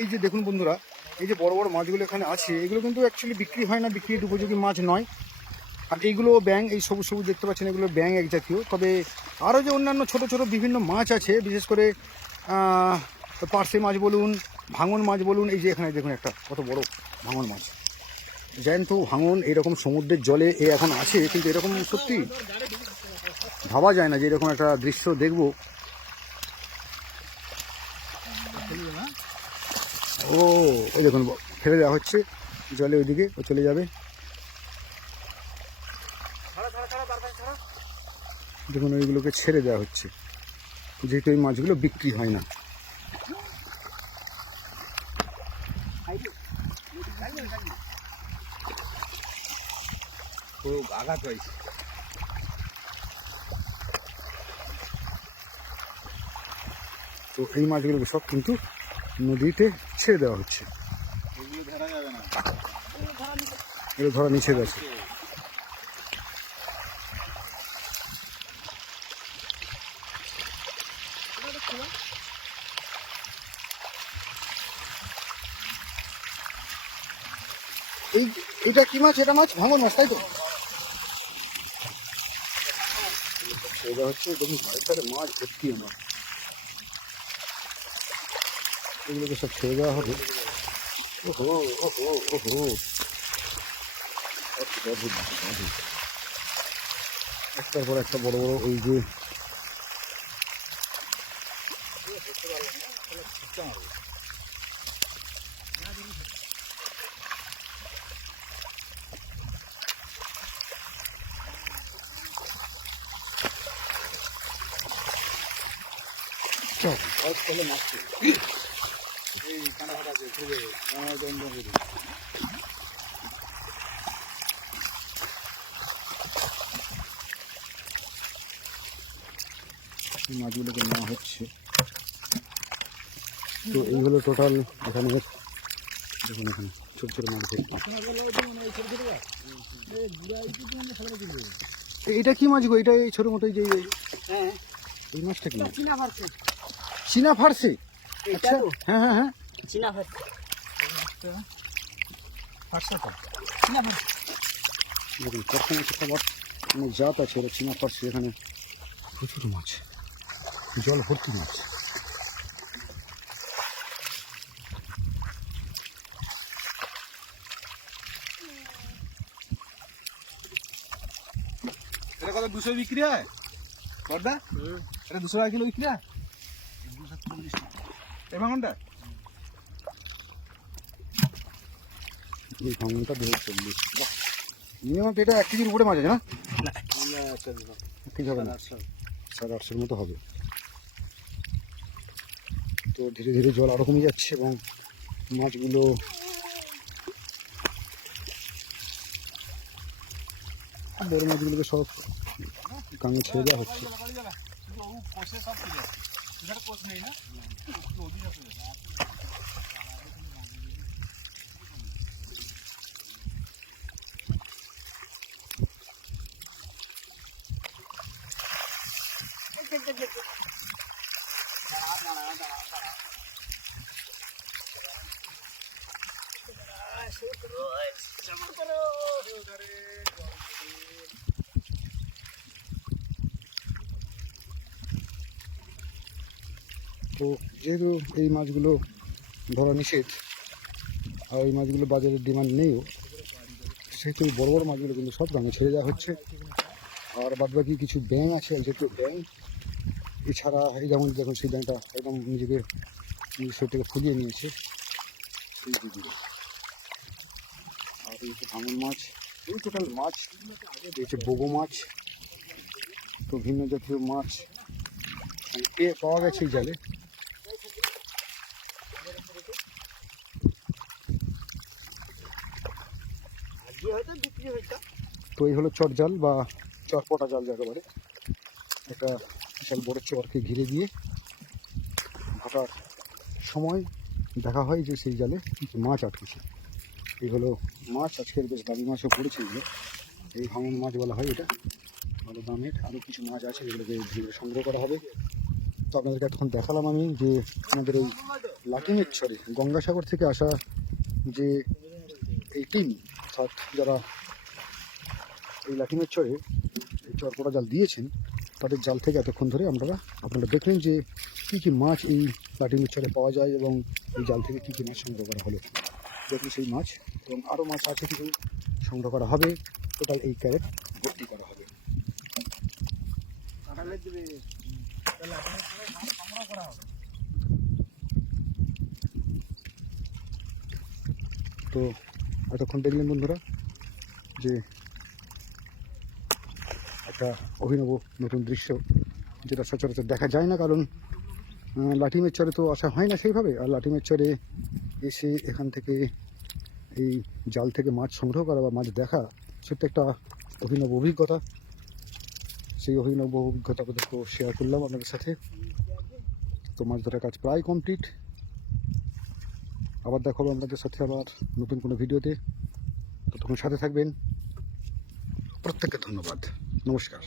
এই যে দেখুন বন্ধুরা, এই যে বড় বড় মাছগুলো এখানে আছে, এগুলো কিন্তু অ্যাকচুয়ালি বিক্রি হয় না, বিক্রির উপযোগী মাছ নয়। আর এইগুলো ব্যাং, এই সবুজ সবুজ দেখতে পাচ্ছেন, এগুলো ব্যাং এক জাতীয়। তবে আরও যে অন্যান্য ছোট ছোট বিভিন্ন মাছ আছে, বিশেষ করে পার্শে মাছ বলুন, ভাঙন মাছ বলুন, এই যে এখানে দেখুন একটা কত বড় ভাঙন মাছ, জ্যান্ত ভাঙন এরকম সমুদ্রের জলে এ এখন আছে। কিন্তু এরকম সত্যি ভাবা যায় না যে এরকম একটা দৃশ্য দেখব। ও ওই দেখুন ফেলে দেওয়া হচ্ছে জলে, ওইদিকে ও চলে যাবে। দেখুন ওইগুলোকে ছেড়ে দেওয়া হচ্ছে, যেহেতু এই মাছগুলো বিক্রি হয় না। আঘাত হয়েছে। তো এই মাছগুলোকে সব কিন্তু নদীতে ছেড়ে দেওয়া হচ্ছে, এগুলো ধরা নিষেধ আছে। এইটা কি মাছ? এটা মাছ ভাঙন মাছ, তাই তো? ছেড়ে হচ্ছে, দেখুন বাড়িতে মাছ ভর্তি আমার, এগুলোকে সব ছেড়ে দেওয়া হবে। ওহো ওহো ওহো, একটার পর একটা বড় বড় ওই যে মাছগুলোকে নেওয়া হচ্ছে। তো এই হলো টোটাল এখানে, দেখুন এখানে ছোট ছোট মাছ ভর্তি। এইটা কি মাছ গো? এটা এই ছোট মোটো যে এই মাছটা কি? চীনা ফার্সি। আচ্ছা, হ্যাঁ হ্যাঁ হ্যাঁ, চীনা ফার্সি। দেখুন প্রথমে খাবার অনেক জাত আছে, এটা চীনা ফার্সি। এখানে প্রচুর মাছ, জল ভর্তি মাছ। এটা কত 200 বিক্রি হয় বড়দা? এটা 200 টাকা কিলো বিক্রি হয়। 240 টাকা এই ভাঙনটা। এই ভাঙনটা 240 মিনিমাম। এটা 1 কেজির উপরে মাছ আছে না? 1 কেজি হবে না, 850 মতো হবে। তো ধীরে ধীরে জল আরও কমে যাচ্ছে এবং মাছগুলো বড় মাছগুলোকে সব গাঙে ছেড়ে দেওয়া হচ্ছে। তো যেহেতু এই মাছগুলো ধরা নিষেধ আর এই মাছগুলো বাজারের ডিমান্ড নেইও, সেহেতু বড় বড় মাছগুলো কিন্তু সব গাঙে ছেড়ে দেওয়া হচ্ছে। আর বাদবাকি কিছু ব্যাঙ আছে, যেহেতু ব্যাঙ এছাড়া এই যেমন দেখুন সেই ব্যাঙটা একদম নিজেকে শরীরটাকে ফুলিয়ে নিয়েছে সেই দিকে। আর এই যে ভাঙন মাছ, এই টোটাল মাছ, এই যে বোগো মাছ, তো ভিন্ন জাতীয় মাছ পেয়ে পাওয়া গেছে এই জালে। তো এই হলো চট জাল বা চটপটা জাল যাকে বলে। একটা বিশাল বড় চরকে ঘিরে দিয়ে ভাটার সময় দেখা হয় যে সেই জালে কিছু মাছ আটকেছে। এই হলো মাছ, আজকের বেশ দামি মাছও পড়েছে এগুলো, এই ভাঙন মাছ বলা হয় এটা, ভালো দামের। আরও কিছু মাছ আছে যেগুলোকে ধীরে সংগ্রহ করা হবে। তো আপনাদেরকে এখন দেখালাম আমি যে আমাদের এই লাটিমের চরে গঙ্গাসাগর থেকে আসা যে এই টিম অর্থাৎ যারা এই লাটিমের চরে এই চরপটা জাল দিয়েছেন তাদের জাল থেকে এতক্ষণ ধরে আপনারা দেখলেন যে কী কী মাছ এই লাটিমের চরে পাওয়া যায় এবং এই জাল থেকে কী কী মাছ সংগ্রহ করা হলো। দেখুন সেই মাছ এবং আরও মাছ আছে কিছু সংগ্রহ করা হবে। টোটাল এই ক্যারেট ভর্তি করা হবে। তো এতক্ষণ দেখলেন বন্ধুরা যে একটা অভিনব নতুন দৃশ্য, যেটা সচরাচর দেখা যায় না, কারণ লাটিমের চরে তো আসা হয় না সেইভাবে। আর লাটিমের চরে এসে এখান থেকে এই জাল থেকে মাছ সংগ্রহ করা বা মাছ দেখা সত্যি একটা অভিনব অভিজ্ঞতা। সেই অভিনব অভিজ্ঞতা তো শেয়ার করলাম আপনাদের সাথে। তো মাছ ধরার কাজ প্রায় কমপ্লিট। আবার দেখা হবে আপনাদের সাথে আবার নতুন কোনো ভিডিওতে। ততক্ষণ সাথে থাকবেন। প্রত্যেককে ধন্যবাদ। নমস্কার।